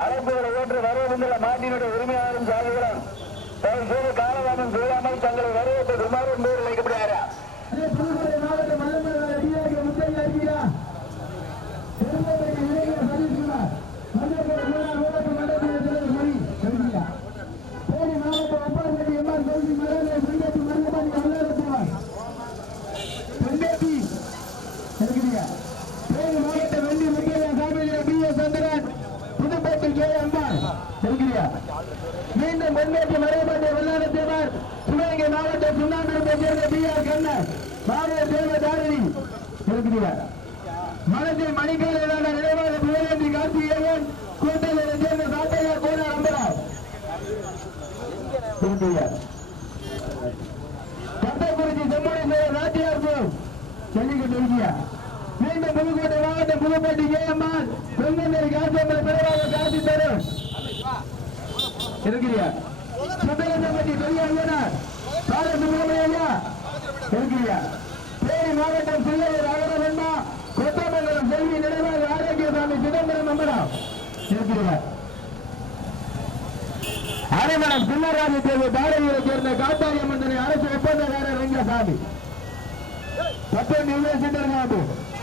அரசுகளை ஓன்று வரவேண்டுள்ள மாட்டினுடைய உரிமையாளரும் சாதிகளும் தயவு செய்து காலதாமம் செய்யாமல் தங்களை வரவேற்று புதுப்பேட்டை கே அம்பாள் இருக்கிறீங்க மீண்டும் பெண்கேட்டி மறையப்பாட்டிய வெள்ளாளத்தேவார் சிவகங்கை மாவட்டம் சுண்ணாம்பிரத்தை சேர்ந்த பி ஆர் தேவ தாரணி புகழேந்தி கூட்டத்தில் சேர்ந்த சாட்டையா கட்டக்குறிச்சி செம்மொழி நாட்டியார் ஜல்லிக்கட்டு இருக்கியா மீண்டும் புதுக்கோட்டை மாவட்டம் புதுப்பட்டி ஏஎம்ஆர் வெங்கநேரி காசியம்மன் காசி இருக்கிறியா சுந்தரம்பட்டி பெரிய ஐயனா ஐயனார் சுப்பிரமணிய ஐயா இருக்கிறியா தேனி மாவட்டம் பிள்ளையூர் அகரவண்ணா கொத்தமங்கலம் செல்வி நினைவாக ஆரோக்கியசாமி சிதம்பரம் நம்பரம் இருக்கிறியா அரைமணம் பின்னராஜி தேர்வு பாரதியை சேர்ந்த காத்தாரிய மந்திரி அரசு ஒப்பந்தக்காரர் ரங்கசாமி. பத்தொன்று யூனிவர்சிட்டி